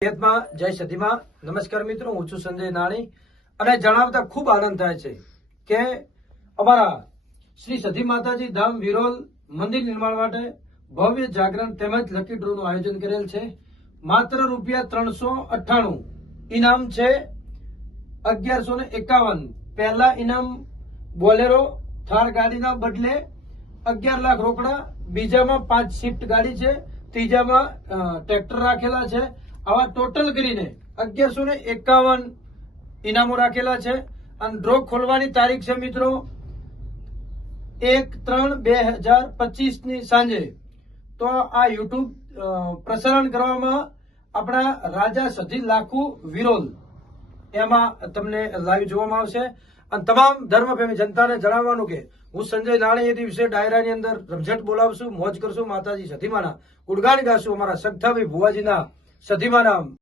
જય સતીમાં નમસ્કાર મિત્રો, હું છું સંજય નાણી અને જણાવતા ખૂબ આનંદ થાય છે કે અમારા શ્રી સતી માતાજી ધામ વિરોલ મંદિર નિર્માણ માટે ભવ્ય જાગરણ તેમજ લકી ડ્રોનું આયોજન કરેલ છે. માત્ર ₹398 ઇનામ છે. 1151 પહેલા ઇનામ બોલેરો થાર ગાડીના બદલે 11 લાખ રોકડા, બીજામાં 5 સ્વિફ્ટ ગાડી છે, ત્રીજામાં ટ્રેક્ટર રાખેલા છે. આવા ટોટલ કરીને 1151 ઇનામો રાખેલા છે. અને ડ્રો ખોલવાની તારીખ છે મિત્રો 1/3/2025 ની સાંજે. તો આ યુટ્યુબ પ્રસારણ કરવામાં આપણા રાજા સધી લાખુ વિરોલ એમાં તમને લાઈવ જોવામાં આવશે. અને તમામ ધર્મપ્રેમી જનતાને જણાવવાનું કે હું સંજય નાણી એ દિવસે ડાયરાની અંદર રમઝટ બોલાવશું, મોજ કરશું, માતાજી સધીમાના ગુણગાન ગાશું, અમારા સખ્તાભાઈ ભુવાજીના સધીમાના